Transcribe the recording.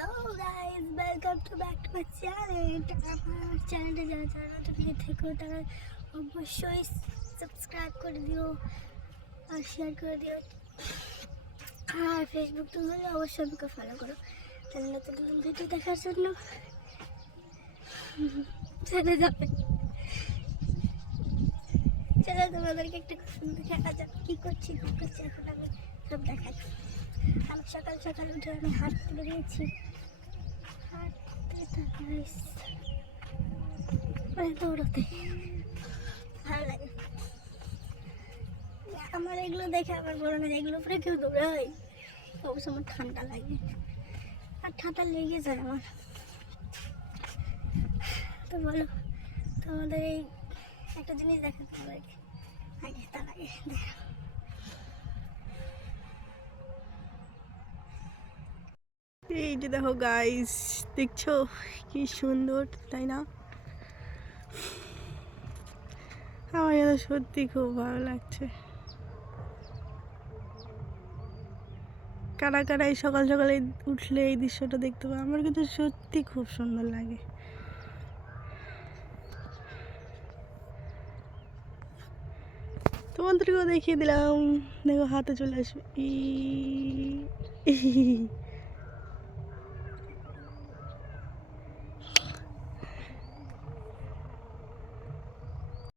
Hello guys, welcome to back to my channel. আমার চ্যানেলে যারা যারা নতুন হয়ে থেকো তারা অবশ্যই সাবস্ক্রাইব করে দিও আর শেয়ার করে দিও। আর ফেসবুক তো হলে অবশ্যই আমাকে ফলো করো, তাহলে নতুন নতুন ভিডিও দেখার জন্য চলে যাবে। চলো তোমাদেরকে একটা সুন্দর দেখা যাক কী করছি না করছি, এখন আমি সব দেখাই। আমি সকাল সকাল উঠে আমি হাঁটতে বেরিয়েছি। মানে দৌড়াতে ভালো লাগে আমার। এগুলো দেখে আমার মনে হয় এগুলো উপরে কেউ দৌড়ায়, অবশ্য আমার ঠান্ডা লাগে আর ঠান্ডা লেগে যায় আমার। তো বলো তোমাদের এই একটা জিনিস দেখাতে হবে আগে, তার আগে দেখা। এই যে দেখো গাইস, দেখছো কি সুন্দর, তাই না? আমার যেন সত্যি খুব ভালো লাগছে। কারা কারা এই সকাল সকালে উঠলে এই দৃশ্যটা দেখতে পাবে, আমার কিন্তু সত্যি খুব সুন্দর লাগে। তোমাদেরকেও দেখিয়ে দিলাম, দেখো হাতে চলে আসবে।